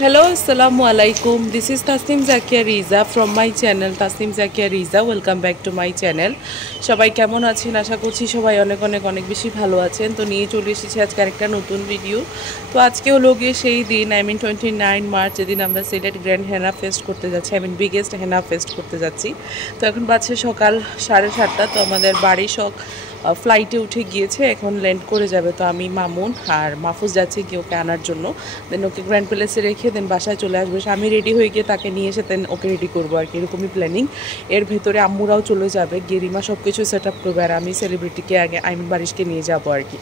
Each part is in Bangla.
Hello, Assalamu alaikum. This is Tasnim Zakia Riza from my channel Tasnim Zakia Riza. Welcome back to my channel. সবাই কেমন আছেন? আশা করছি সবাই অনেক অনেক অনেক বেশি ভালো আছেন। তো নিয়ে চলে এসেছি আজকে আরেকটা নতুন ভিডিও। তো আজকে হলো গিয়ে সেই দিন 29 মার্চ যেদিন আমরা সিলেট গ্র্যান্ড হেনা ফেস্ট করতে যাচ্ছি, বিগেস্ট হেনা ফেস্ট করতে যাচ্ছি। তো এখন বাজছে সকাল 7:30। তো আমাদের বাড়ি ফ্লাইটে উঠে গিয়েছে, এখন ল্যান্ড করে যাবে। তো আমি, মামুন আর মাহফুজ যাচ্ছি গিয়ে ওকে আনার জন্য। দেন ওকে গ্র্যান্ড প্যালেসে রেখে দেন বাসায় চলে আসবে। আমি রেডি হয়ে গিয়ে তাকে নিয়ে এসে দেন ওকে রেডি করবো আর কি, এরকমই প্ল্যানিং। এর ভেতরে আম্মুরাও চলে যাবে, গেরিমা সব কিছু সেট আপ করবে, আর আমি সেলিব্রিটিকে আগে বারিশকে নিয়ে যাবো আর কি।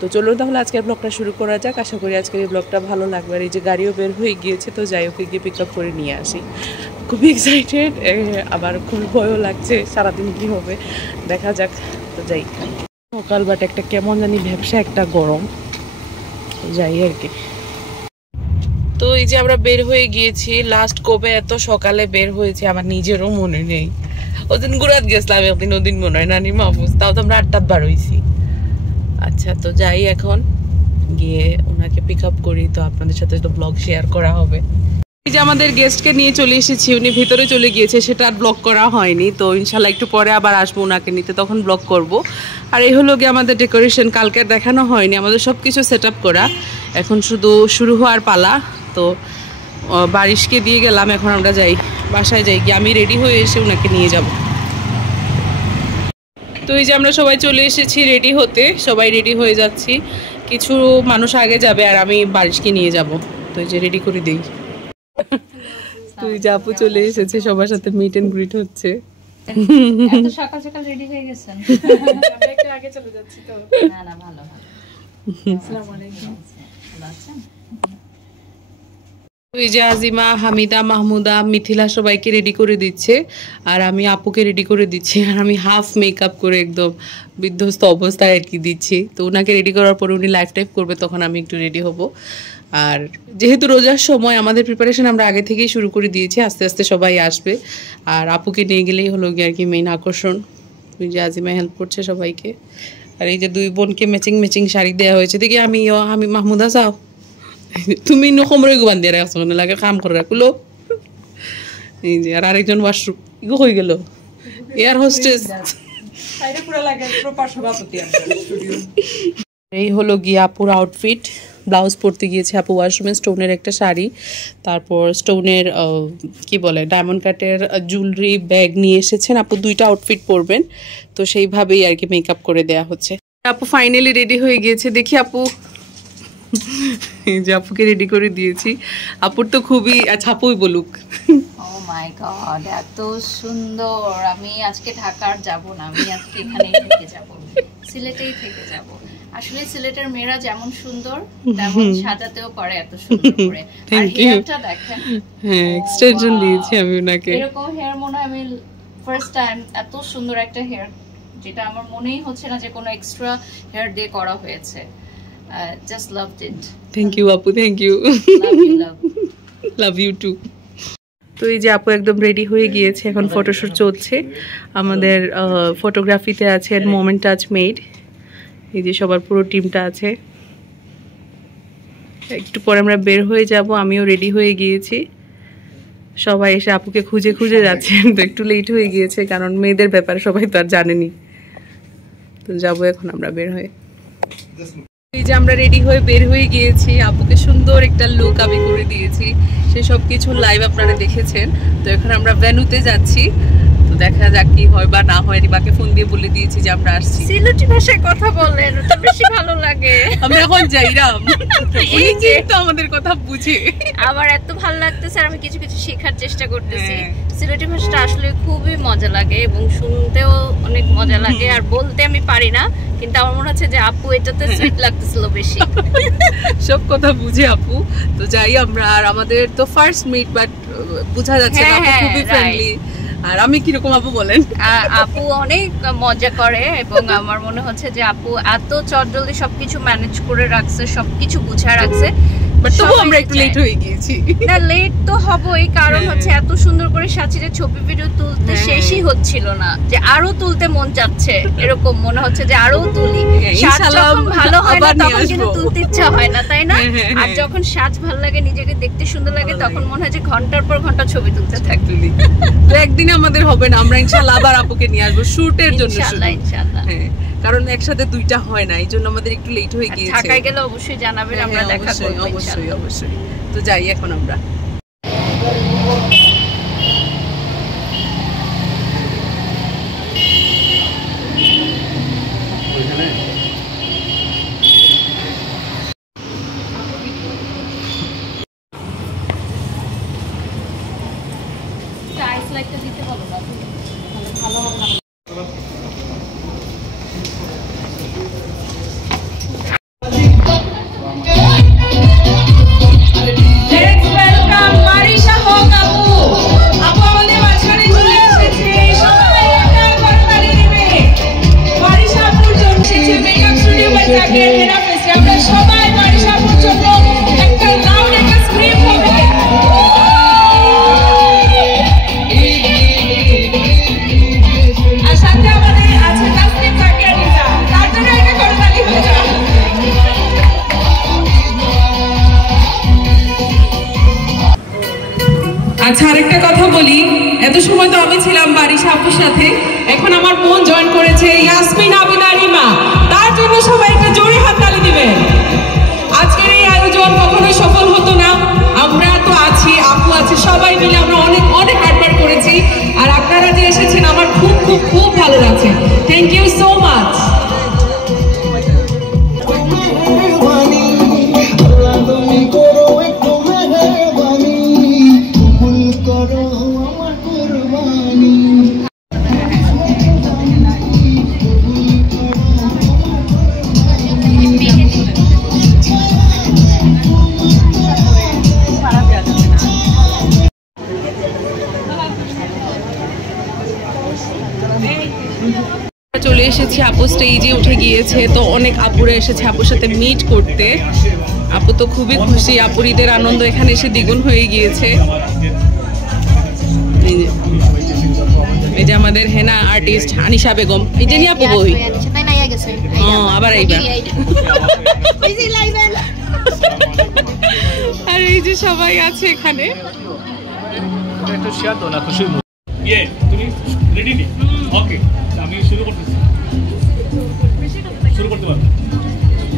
তো চলুন তাহলে আজকের ব্লগটা শুরু করা যাক। আশা করি আজকের এই ব্লগটা ভালো লাগবে। আর এই যে গাড়িও বের হয়ে গিয়েছে, তো যাই ওকে গিয়ে পিক আপ করে নিয়ে আসি। খুবই এক্সাইটেড, আবার খুবই ভয়ও লাগছে, সারাদিন কী হবে দেখা যাক। তো যাই, সকাল বাট একটা কেমন জানি ব্যবসা একটা গরম, যাই আর কি। তো এই যে আমরা বের হয়ে গিয়েছি, লাস্ট কবে এত সকালে বের হয়েছে আমার নিজেরও মনে নেই। ওদিন গুরাত গেছিলাম একদিন, ওদিন মনে হয় নানি মাহফুজ, তাও তো আমরা 8টার বার হয়েছি। আচ্ছা, তো যাই এখন গিয়ে ওনাকে পিক আপ করি, তো আপনাদের সাথে তো ব্লগ শেয়ার করা হবে। এই যে আমাদের গেস্টকে নিয়ে চলে এসেছি, উনি ভিতরে চলে গিয়েছে, সেটা আর ব্লগ করা হয়নি। তো ইনশাল্লাহ একটু পরে আবার আসবো ওনাকে নিতে, তখন ব্লগ করব। আর এই হলো গিয়ে আমাদের ডেকোরেশন, কালকে দেখানো হয়নি, আমাদের সব কিছু সেট আপ করা, এখন শুধু শুরু হওয়ার পালা। তো বারিশকে দিয়ে গেলাম, এখন আমরা যাই বাসায়, যাই গিয়ে আমি রেডি হয়ে এসে ওনাকে নিয়ে যাব। তো এই যে আমরা সবাই চলে এসেছি রেডি হতে, সবাই রেডি হয়ে যাচ্ছি। কিছু মানুষ আগে যাবে আর আমি বারিশকে নিয়ে যাব। তো এই যে রেডি করে দিই। তুই যে আপু চলে এসেছে, সবার সাথে মিট এন্ড গ্রিট হচ্ছে। এত সকাল সকাল রেডি হয়ে গেছেন? আমরা একটু আগে চলে যাচ্ছি তো। না না, ভালো ভালো। আসসালামু আলাইকুম। ভালো আছেন? ওই যে আজিমা, হামিদা, মাহমুদা, মিথিলা সবাইকে রেডি করে দিচ্ছে, আর আমি আপুকে রেডি করে দিচ্ছি। আর আমি হাফ মেকআপ করে একদম বিধ্বস্ত অবস্থায় আর কি দিচ্ছি। তো ওনাকে রেডি করার পরে উনি লাইফ টাইপ করবে, তখন আমি একটু রেডি হব। আর যেহেতু রোজার সময় আমাদের প্রিপারেশন আমরা আগে থেকেই শুরু করে দিয়েছি, আস্তে আস্তে সবাই আসবে। আর আপুকে নিয়ে গেলেই হলো গিয়ে আর কি মেইন আকর্ষণ। ওই যে আজিমা হেল্প করছে সবাইকে। আর এই যে দুই বোনকে ম্যাচিং ম্যাচিং শাড়ি দেওয়া হয়েছে। দেখি আমি মাহমুদা যাও, তুমি নকমরে গুবান দিয়ে রাখছো লাগে কাম করে রাখলো। এই যে আর আরেকজন ওয়াশরুম ইগো হয়ে গেল, এয়ার হোস্টেস। এই হলো গিয়ে আপুর আউটফিট। ব্লাউজ পরতে গিয়েছে আপু ওয়াশরুমে, স্টোনের একটা শাড়ি, তারপর স্টোনের কি বলে ডায়মন্ড কাটের জুয়েলারি ব্যাগ নিয়ে এসেছেন। আপু দুইটা আউটফিট পরবেন, তো সেইভাবেই আর কি মেকআপ করে দেয়া হচ্ছে। আপু ফাইনালি রেডি হয়ে গিয়েছে, দেখি আপু। এই যে আপুকে রেডি করে দিয়েছি। আপুর তো খুবই, আচ্ছা আপুই বলুক। ও মাই গড, এত সুন্দর। আমি আজকে ঢাকার যাব না, আমি আজকে এখানেই থেকে যাব, সিলেটেই থেকে যাব। আসলে সিলেটের মেয়েরা যেমন সুন্দর তেমন সাজাতেও পারে এত সুন্দর করে। আর হেয়ারটা দেখেন, হ্যাঁ এক্সটেনশন দিয়েছি আমি ওনাকে। এরকম হেয়ার মনে হয় আমি ফার্স্ট টাইম, এত সুন্দর একটা হেয়ার, যেটা আমার মনেই হচ্ছে না যে কোনো এক্সট্রা হেয়ার দিয়ে করা হয়েছে। Just loved it. Thank you আপু, thank you. Love you too. তো এই যে আপু একদম রেডি হয়ে গিয়েছে, এখন ফটোশুট চলছে। আমাদের ফটোগ্রাফিতে আছে মোমেন্ট টাচ মেড, এই যে সবার পুরো টিমটা আছে। একটু পরে আমরা বের হয়ে যাব, আমিও রেডি হয়ে গিয়েছি। সবাই এসে আপুকে খুঁজে খুঁজে যাচ্ছেন, তো একটু লেট হয়ে গিয়েছে, কারণ মেয়েদের ব্যাপারে সবাই তো আর জানেনি। তো যাবো এখন আমরা বের হয়ে। এই যে আমরা রেডি হয়ে বের হয়ে গিয়েছি, আপুকে সুন্দর একটা লুক আমি করে দিয়েছি, সে সব কিছু লাইভ আপনারা দেখেছেন। তো এখন আমরা ভেন্যুতে যাচ্ছি, তো দেখা যাক কি হয় বা না হয়। রিবাকে ফোন দিয়ে বলে দিয়েছি যে আমরা আসছি। সিলেটি ভাষায় কথা বলেন, ওটা বেশি ভালো লাগে। আমরা এখন যাইরাম, এই যে তো আমাদের কথা বুঝে আমার এত ভালো লাগতেছে, আর আমি কিছু কিছু শেখার চেষ্টা করতেছি। সিলেটি ভাষাটা আসলে খুবই মজা লাগে এবং শুনতেও অনেক মজা লাগে, আর বলতে আমি পারি না, কিন্তু আমার মনে হচ্ছে যে আপু এটাতে সুইট লাগতেছিল বেশি। সব কথা বুঝে আপু। তো যাই আমরা, আর আমাদের তো ফার্স্ট মিট, বাট বোঝা যাচ্ছে না আপু খুবই ফ্রেন্ডলি। আর আমি কিরকম আপু বলেন? আপু অনেক মজা করে, এবং আমার মনে হচ্ছে যে আপু এত চটজলদি সবকিছু ম্যানেজ করে রাখছে, সবকিছু গুছিয়ে রাখছে, বাট তবু আমরা একটু লেট হয়ে গিয়েছি। না লেট তো হবই, কারণ হচ্ছে এত সুন্দর করে সাজিয়ে ছবি ভিডিও তুলতে শেষই হচ্ছিল না, যে আরো তুলতে মন চাচ্ছে, এরকম মনে হচ্ছে যে আরো তুলি। সাজ যখন ভালো হয় না তখন কিন্তু তুলতে ইচ্ছা হয় না, তাই না? আর যখন সাজ ভালো লাগে, নিজেকে দেখতে সুন্দর লাগে, তখন মনে হয় যে ঘন্টার পর ঘন্টা ছবি তুলতে থাকি। তো একদিন আমাদের হবে না, আমরা ইনশাআল্লাহ আবার আপুকে নিয়ে আসবো শুটের জন্য। ইনশাআল্লাহ ইনশাআল্লাহ। হ্যাঁ, কারণ একসাথে দুইটা হয় না, এইজন্য আমাদের একটু লেট হয়ে গিয়েছে। ঢাকায় গেলে অবশ্যই জানাবেন, আমরা দেখা করব অবশ্যই অবশ্যই। তো যাই এখন আমরা। আইস লাইটটা দিতে বলো না, ভালো হবে। আচ্ছা, আরেকটা কথা বলি, এত সময় তো আমি ছিলাম বারিশা আপুর সাথে, এখন আমার বোন জয়েন করেছে ইয়াসমিন আবিনা রিমা, তার জন্য সবাই একটা জোরে হাততালি দিবেন। আজকের এই আয়োজন কখনোই সফল হতো না, আমরা তো আছি, আপু আছে, সবাই মিলে আমরা অনেক অনেক হার্ডওয়ার্ক করেছি, আর আপনারা যে এসেছেন আমার খুব খুব খুব ভালো লাগছে। Thank you so much. চলে এসেছি, আপু স্টেজে উঠে গিয়েছে, তো অনেক আপুরা এসেছে আপুর সাথে মিট করতে। আপু তো খুবই খুশি, আপুর ঈদের আনন্দ এখানে এসে দ্বিগুণ হয়ে গিয়েছে। এই যে আমাদের হেনা আর্টিস্ট আনিশা বেগম, এই যে নিয়ে আপু বই আবার এইবার। আর এই যে সবাই আছে এখানে।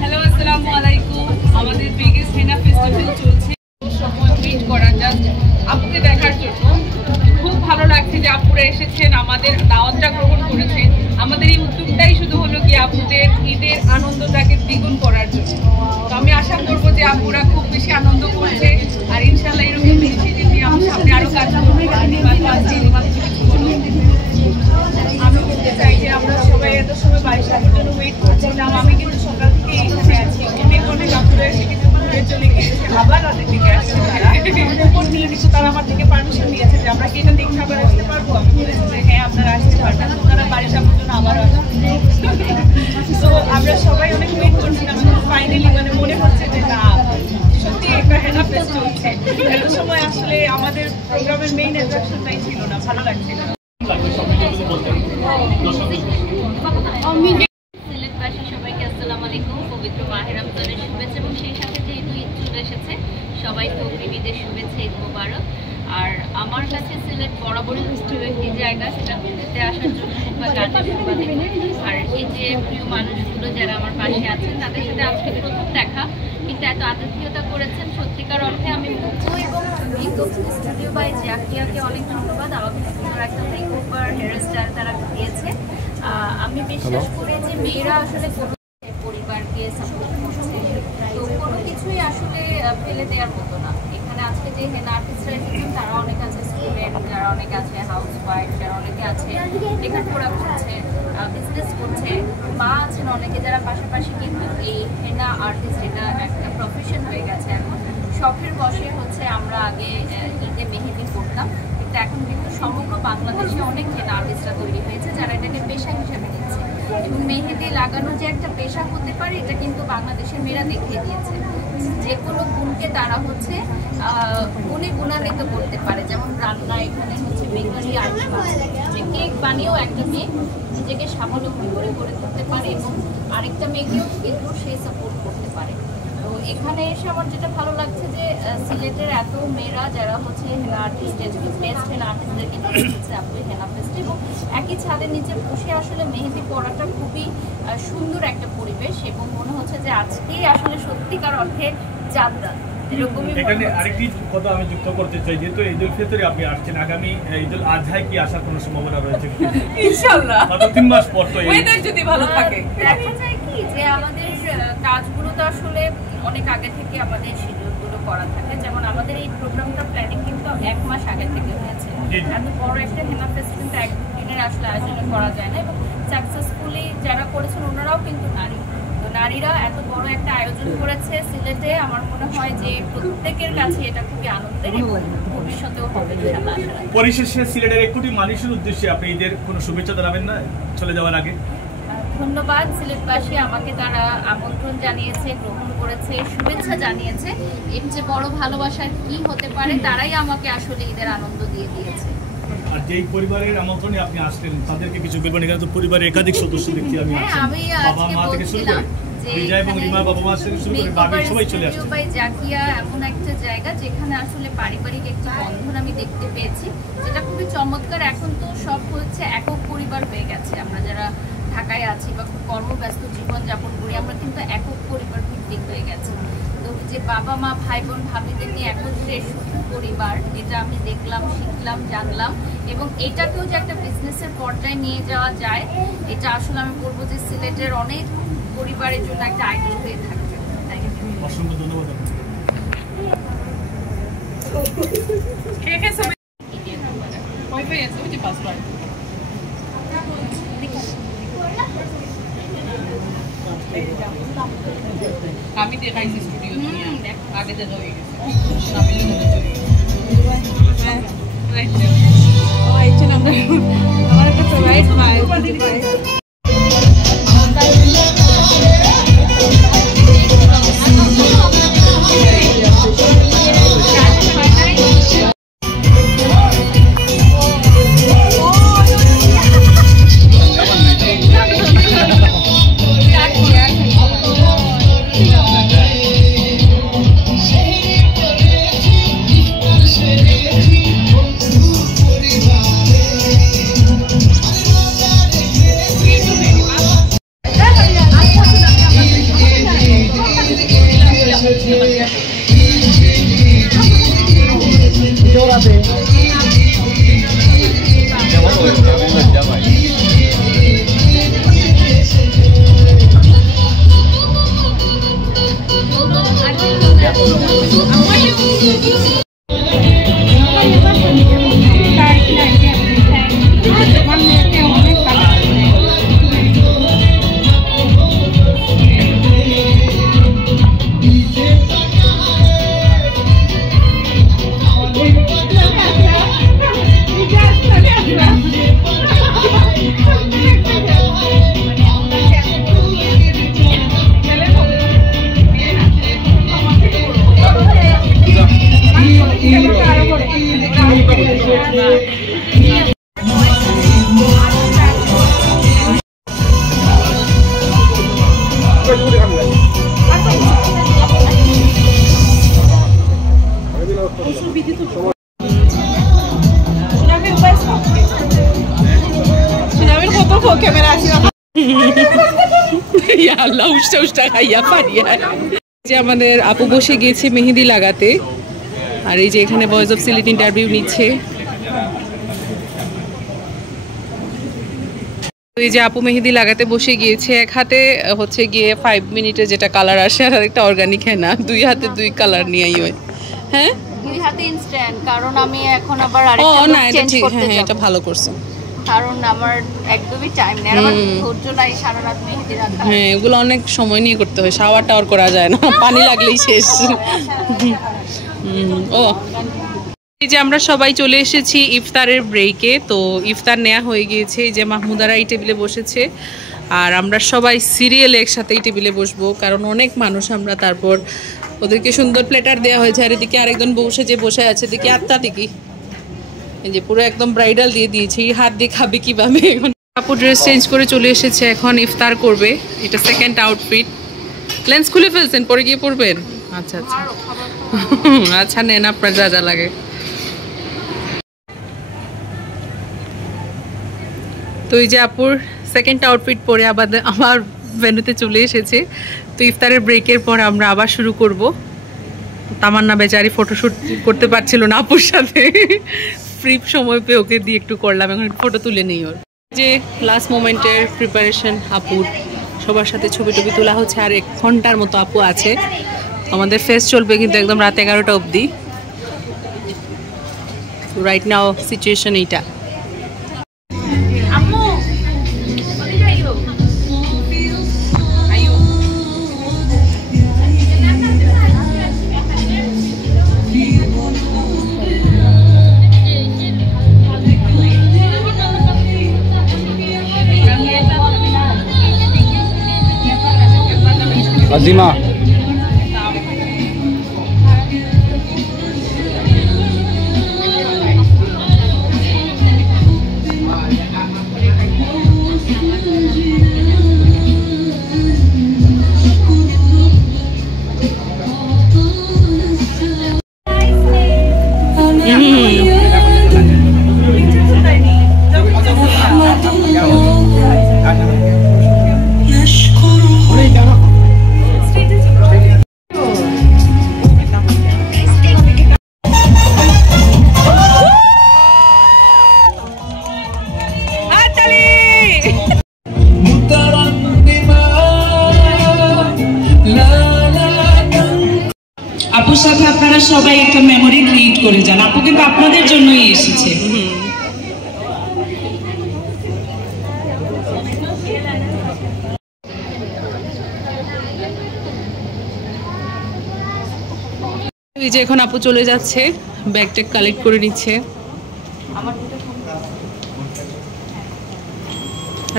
হ্যালো, আসসালামু আলাইকুম। আমাদের বিগেস্ট হেনা ফেস্টিভ্যাল চলছে, সময় মিট করা, জাস্ট আপুকে দেখার জন্য। খুব ভালো লাগছে যে আপুরা এসেছেন, আমাদের দাওয়াতটা গ্রহণ করেছেন। আমাদের এই উদ্যোগটাই শুধু হলো কি আপুদের ঈদের আনন্দটাকে দ্বিগুণ করার জন্য। তো আমি আশা করবো যে আপুরা খুব বেশি আনন্দ করছে, আর ইনশাআল্লাহ এরকম ইনিশিয়েটিভ নিয়ে আমার সামনে আরো কাজ করবো। আমি বলতে চাই যে আমরা সবাই এত সময় বারিশার জন্য ওয়েট করছিলাম, আমি কিন্তু সকাল থেকে এখানে আছি। অনেক অনেক আপুরা এসে কিছু ঘুরে চলে গিয়েছে, আবার রাতের দিকে আসছে তারা। উপর নিয়ে কিন্তু তারা আমার থেকে পারমিশন নিয়েছে যে আমরা কি এটা দেখে আবার আসতে পারবো। আমি বলেছি যে হ্যাঁ, আপনারা আসতে পারবেন, ওনারা বারিশার জন্য আবার আসবে। তো আমরা সবাই অনেক ওয়েট করছিলাম, ফাইনালি মানে মনে হচ্ছে যে না, সত্যি একটা হেনা ফেস্ট চলছে। এত সময় আসলে আমাদের প্রোগ্রামের মেইন অ্যাট্রাকশনটাই ছিল না, ভালো লাগছিল। সিলেটবাসী সবাইকে আসসালামু আলাইকুম, পবিত্র মাহে রমজানের শুভেচ্ছা, এবং সেই সাথে যেহেতু ঈদ চলে এসেছে সবাইকে অগ্রিম ঈদের শুভেচ্ছা, ঈদ মোবারক। আর আমার কাছে সিলেট বরাবরই মিষ্টি একটি জায়গা, সেটা ঘুরতে আসার জন্য বা গানে শুনবাদে। আর এই যে প্রিয় মানুষগুলো যারা আমার পাশে আছেন, তাদের সাথে আজকে প্রথম দেখা, কিন্তু এত আতিথেয়তা করেছেন, সত্যিকার অর্থে আমি মুগ্ধ। এবং স্টুডিও বাই জাকিয়াকে অনেক ধন্যবাদ, আমাকে সুন্দর একটা মেকওভার হেয়ার স্টাইল তারা দিয়েছে। আমি বিশ্বাস করি যে মেয়েরা আসলে পরিবারকে সাপোর্ট করছে, তো কোনো কিছুই আসলে ফেলে দেওয়ার মতো না। এখানে আজকে যে হেনা আর্টিস্টরা এসেছেন তারা অনেক আছে স্টুডেন্ট, যারা অনেক আছে হাউস ওয়াইফ, যারা অনেকে আছে লেখাপড়া করছে, বিজনেস করছে, মা আছেন অনেকে, যারা পাশাপাশি কিন্তু এই হেনা আর্টিস্ট এটা একটা প্রফেশন হয়ে গেছে এখন। শখের বসে হচ্ছে আমরা আগে ঈদে মেহেদি করতাম, কিন্তু এখন কিন্তু সমগ্র বাংলাদেশে অনেক হেনা আর্টিস্টরা তৈরি হয়েছে যারা এটাকে পেশা হিসেবে নিচ্ছে। এবং মেহেদি লাগানো যে একটা পেশা হতে পারে এটা কিন্তু বাংলাদেশের মেয়েরা দেখিয়ে দিয়েছে, যে কোনো গুণকে তারা হচ্ছে গুণে গুণান্বিত করতে পারে। যেমন রান্না, এখানে হচ্ছে বেকারি আইটেম আছে, যে কেক বানিয়েও একটা মেয়ে নিজেকে স্বাবলম্বী করে গড়ে তুলতে পারে এবং আরেকটা মেয়েকেও কিন্তু সে সাপোর্ট করতে পারে। তো এখানে এসে আমার যেটা ভালো লাগছে যে সিলেটের এত মেয়েরা যারা হচ্ছে হেনা আর্টিস্ট, বেস্ট হেনা আর্টিস্টদেরকে নিয়ে হচ্ছে আপনি হেনা ফেস্ট, এবং একই ছাদের নিচে বসে আসলে মেহেদি পড়াটা খুবই সুন্দর একটা পরিবেশ এবং মনে হচ্ছে যে আজকেই আসলে সত্যিকার অর্থে যাত্রা। এখানে আরেকটি কথা আমি যুক্ত করতে চাই, যেহেতু ঈদুল ফিতরে আপনি আসছেন, আগামী ঈদুল আজহায় কি আসার কোনো সম্ভাবনা রয়েছে? ইনশাআল্লাহ, মাত্র 3 মাস পর তো ওয়েদার যদি ভালো থাকে। দেখা যায় কি যে আমাদের কাজগুলো তো আসলে অনেক আগে থেকে আমাদের শিডিউলগুলো করা থাকে। যেমন আমাদের এই প্রোগ্রামটা প্ল্যানিং কিন্তু 1 মাস আগে থেকে হয়েছে। এত বড় একটা হেনা ফেস্ট কিন্তু 1-2 দিনের আসলে আয়োজনে করা যায় না, এবং সাকসেসফুলি যারা করেছেন ওনারাও কিন্তু নারী। তো নারীরা এত বড় একটা আয়োজন করেছে সিলেটে, আমার মনে হয় যে প্রত্যেকের কাছে এটা খুবই আনন্দের এবং ভবিষ্যতেও হবে ইনশাআল্লাহ। পরিশেষে সিলেটের 1 কোটি মানুষের উদ্দেশ্যে আপনি ঈদের কোনো শুভেচ্ছা জানাবেন না চলে যাওয়ার আগে? ধন্যবাদ। সিলেটবাসী আমাকে তারা আমন্ত্রণ জানিয়েছে, গ্রহণ করেছে, শুভেচ্ছা জানিয়েছে। এর যে বড় ভালোবাসার কি হতে পারে, তারাই আমাকে আসলে ঈদের আনন্দ দিয়ে দিয়েছে। আর যেই পরিবারের আমন্ত্রণে আপনি আসলেন তাদেরকে কিছু বলবেন? এখানে তো পরিবারের একাধিক সদস্য দেখছি আমি। আমি বাবা মা থেকে শুরু করে বিজয় এবং রিমা, বাবা মা থেকে শুরু করে বাকি সবাই চলে আসছে। জাকিয়া এমন একটা জায়গা যেখানে আসলে পারিবারিক একটা বন্ধন আমি দেখতে পেয়েছি, যেটা খুবই চমৎকার। এখন তো সব হচ্ছে একক পরিবার হয়ে গেছে। আমরা যারা ঢাকায় আছি বা খুব কর্মব্যস্ত জীবনযাপন করি, আমরা কিন্তু একক পরিবার ভিত্তিক হয়ে গেছে। তো যে বাবা মা, ভাই বোন, ভাবিদের নিয়ে একত্রে সুখী পরিবার, এটা আমি দেখলাম, শিখলাম, জানলাম, এবং এটাকেও যে একটা বিজনেসের পর্যায়ে নিয়ে যাওয়া যায়, এটা আসলে আমি বলবো যে সিলেটের অনেক পরিবারের জন্য একটা আইডিয়া হয়ে থাকবে। অসংখ্য ধন্যবাদ। আমি দেখাইছি স্টুডিও আগে দেখা হয়ে গেছে। আমার একটা ফেভারিট ভাই যে আমাদের আপু বসে গিয়েছে মেহেদি লাগাতে, আর এই যে এখানে ভয়েস অফ সিলেট ইন্টারভিউ নিচ্ছে। এই যে আপু মেহেদি লাগাতে বসে গিয়েছে, এক হাতে হচ্ছে গিয়ে 5 মিনিটে যেটা কালার আসে, আর একটা অর্গানিক হেনা, 2 হাতে 2 কালার নিয়েই হয়। হ্যাঁ, 2 হাতে ইনস্ট্যান্ট, কারণ আমি এখন আবার আরেকটা লুক চেঞ্জ করতে যাব। এটা ভালো করছো, কারণ আমার একদমই টাইম নেই, আমার ধৈর্য নাই সারা রাত মেহেদি রাখা। হ্যাঁ, এগুলো অনেক সময় নিয়ে করতে হয়, শাওয়ার টাওয়ার করা যায় না, পানি লাগলেই শেষ। ও এই যে আমরা সবাই চলে এসেছি ইফতারের ব্রেকে। তো ইফতার নেওয়া হয়ে গিয়েছে, এই যে মাহমুদারা এই টেবিলে বসেছে, আর আমরা সবাই সিরিয়ালে একসাথে এই টেবিলে বসবো, কারণ অনেক মানুষ আমরা। তারপর ওদেরকে সুন্দর প্লেটার দেওয়া হয়েছে, আর এদিকে আরেকজন বসে আছে, এদিকে আত্মা দিকে এই যে পুরো একদম ব্রাইডাল দিয়ে দিয়েছে, হাত দিয়ে খাবে কিভাবে। এখন আপু ড্রেস চেঞ্জ করে চলে এসেছে, এখন ইফতার করবে। এটা সেকেন্ড আউটফিট। লেন্স খুলে ফেলছেন, পরে গিয়ে পরবেন? আচ্ছা আচ্ছা আচ্ছা, নেন আপনার যা যা লাগে। তো এই যে আপুর সেকেন্ড আউটফিট পরে আমার ভেন্যুতে চলে এসেছে। তো ইফতারের ব্রেকের পর আমরা আবার শুরু করব। তামান্না বেচারি ফটোশ্যুট করতে পারছিল না আপুর সাথে, ফ্রি সময় পেয়ে ওকে দিয়ে একটু করলাম, এখন ফটো তুলে নিই ওর। যে লাস্ট মোমেন্টের প্রিপারেশন আপুর, সবার সাথে ছবি টবি তোলা হচ্ছে। আর 1 ঘন্টার মতো আপু আছে, আমাদের ফেস্ট চলবে কিন্তু একদম রাত 11টা অবধি। রাইট নাও সিচুয়েশন এইটা। Azima. আপুর সাথে আপনারা সবাই একটা মেমোরি ক্রিয়েট করে যান। আপু কিন্তু আপনাদের জন্যই এসেছে। এই যে এখন আপু চলে যাচ্ছে, ব্যাগটা কালেক্ট করে নিচ্ছে।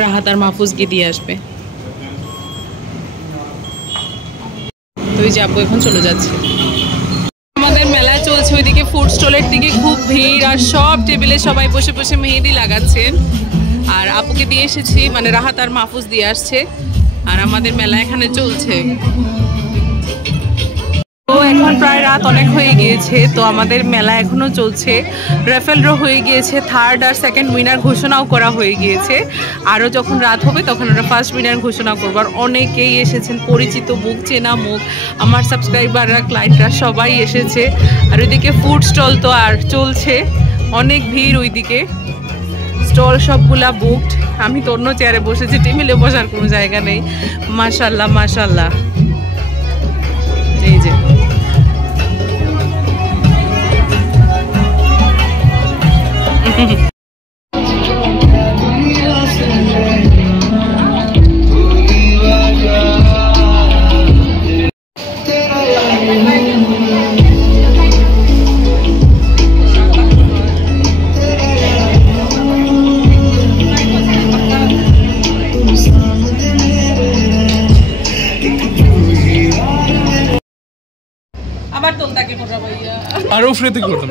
রাহাত আর মাহফুজ গিয়ে দিয়ে আসবে। তো এই যে আপু এখন চলে যাচ্ছে। আমাদের মেলা চলছে, ওইদিকে ফুড স্টলের দিকে খুব ভিড়, আর সব টেবিলে সবাই বসে বসে মেহেদি লাগাচ্ছেন। আর আপুকে দিয়ে এসেছি, মানে রাহাত আর মাহফুজ দিয়ে আসছে, আর আমাদের মেলা এখানে চলছে। তো এখন প্রায় রাত অনেক হয়ে গিয়েছে, তো আমাদের মেলা এখনো চলছে। রেফেল ড্র হয়ে গিয়েছে, থার্ড আর সেকেন্ড উইনার ঘোষণাও করা হয়ে গিয়েছে। আরও যখন রাত হবে তখন আমরা ফার্স্ট উইনার ঘোষণা করবো। আর অনেকেই এসেছেন, পরিচিত মুখ, চেনা মুখ, আমার সাবস্ক্রাইবাররা, ক্লায়েন্টরা সবাই এসেছে। আর ওইদিকে ফুড স্টল তো আর চলছে, অনেক ভিড় ওইদিকে, স্টল সবগুলা বুকড। আমি তো অন্য চেয়ারে বসেছি, টেবিলে বসার কোনো জায়গা নেই। মাশাল্লাহ মাশাল্লাহ। এই যে আবার তোলতাকে মোটা ভাইয়া আরো ফ্রিতে করতাম।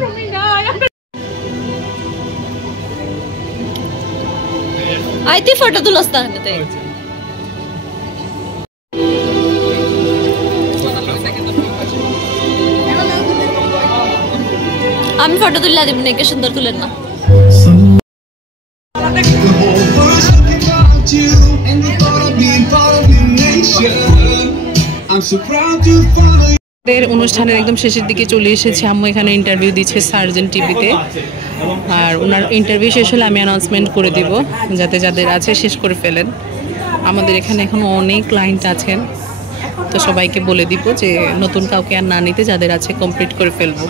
আইতি ফটো তুলস তাহলে। আমি ফটো তুললা দিব না, কে সুন্দর তুলেন না। অনুষ্ঠানের একদম শেষের দিকে চলে এসেছে। আম্মু এখানে ইন্টারভিউ দিচ্ছে সার্জেন্ট টিভিতে, আর ওনার ইন্টারভিউ শেষ হলে আমি অ্যানাউন্সমেন্ট করে দিব, যাতে যাদের আছে শেষ করে ফেলেন। আমাদের এখানে এখনো অনেক ক্লায়েন্ট আছেন, তো সবাইকে বলে দিব যে নতুন কাউকে আর না নিতে, যাদের আছে কমপ্লিট করে ফেলবো।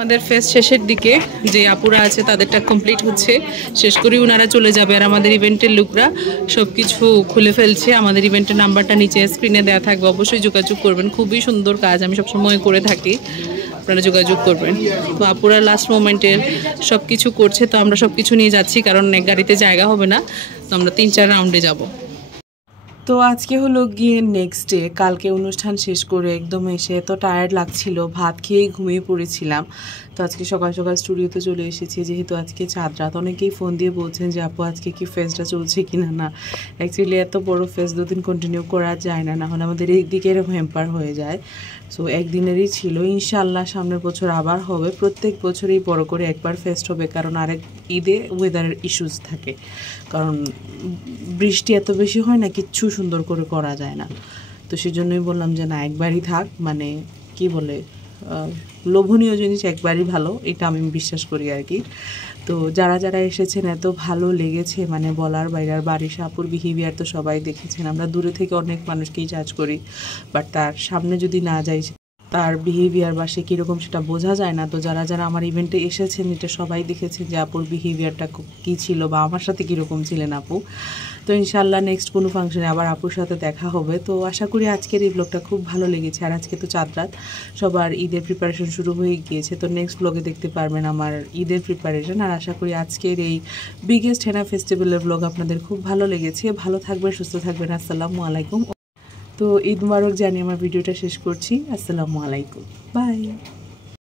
আমাদের ফেস্ট শেষের দিকে যে আপুরা আছে তাদেরটা কমপ্লিট হচ্ছে, শেষ করে ওনারা চলে যাবে। আর আমাদের ইভেন্টের লোকরা সব কিছু খুলে ফেলছে। আমাদের ইভেন্টের নাম্বারটা নিচে স্ক্রিনে দেওয়া থাকবে, অবশ্যই যোগাযোগ করবেন। খুবই সুন্দর কাজ, আমি সবসময় করে থাকি, আপনারা যোগাযোগ করবেন। তো আপুরা লাস্ট মোমেন্টের সব কিছু করছে, তো আমরা সব কিছু নিয়ে যাচ্ছি, কারণ গাড়িতে জায়গা হবে না, তো আমরা 3-4 রাউন্ডে যাব। তো আজকে হলো গিয়ে নেক্সট ডে। কালকে অনুষ্ঠান শেষ করে একদম এসে এত টায়ার্ড লাগছিল, ভাত খেয়েই ঘুমিয়ে পড়েছিলাম। তো আজকে সকাল সকাল স্টুডিওতে চলে এসেছি, যেহেতু আজকে চাঁদ রাত। অনেকেই ফোন দিয়ে বলছেন যে আপু আজকে কি ফেস্টটা চলছে কিনা। না, অ্যাকচুয়ালি এত বড় ফেস্ট 2 দিন কন্টিনিউ করা যায় না, নাহলে আমাদের এই দিকে এরকম হ্যাম্পার হয়ে যায়। সো একদিনেরই ছিল, ইনশাআল্লাহ সামনের বছর আবার হবে। প্রত্যেক বছরই বড় করে একবার ফেস্ট হবে, কারণ আরেক ঈদে ওয়েদারের ইস্যুস থাকে, কারণ বৃষ্টি এত বেশি হয় না, কিচ্ছু সুন্দর করে করা যায় না। তো সেজন্যই বললাম যে না, একবারই থাক, মানে কি বলে লোভনীয় জিনিস একবারই ভালো, এটা আমি বিশ্বাস করি আর কি। তো যারা যারা এসেছেন এত ভালো লেগেছে, মানে বলার বাইরে। আর বারিশা আপুর বিহেভিয়ার তো সবাই দেখেছেন, আমরা দূরে থেকে অনেক মানুষকেই জাজ করি, বাট তার সামনে যদি না যাই, তার বিহেভিয়ার বা সে কীরকম সেটা বোঝা যায় না। তো যারা যারা আমার ইভেন্টে এসেছেন, এটা সবাই দেখেছেন যে আপুর বিহেভিয়ারটা কী ছিল বা আমার সাথে কীরকম ছিলেন আপু। তো ইনশাআল্লাহ নেক্সট কোনো ফাংশনে আবার আপুর সাথে দেখা হবে। তো আশা করি আজকের এই ব্লগটা খুব ভালো লেগেছে। আর আজকে তো চাঁদ রাত, সবার ঈদের প্রিপারেশন শুরু হয়ে গিয়েছে। তো নেক্সট ব্লগে দেখতে পারবেন আমার ঈদের প্রিপারেশন। আর আশা করি আজকের এই বিগেস্ট হেনা ফেস্টিভ্যালের ব্লগ আপনাদের খুব ভালো লেগেছে। ভালো থাকবেন, সুস্থ থাকবেন। আসসালামু আলাইকুম। তো ঈদ মুবারক জানিয়ে আমার ভিডিওটা শেষ করছি। আসসালামু আলাইকুম, বাই।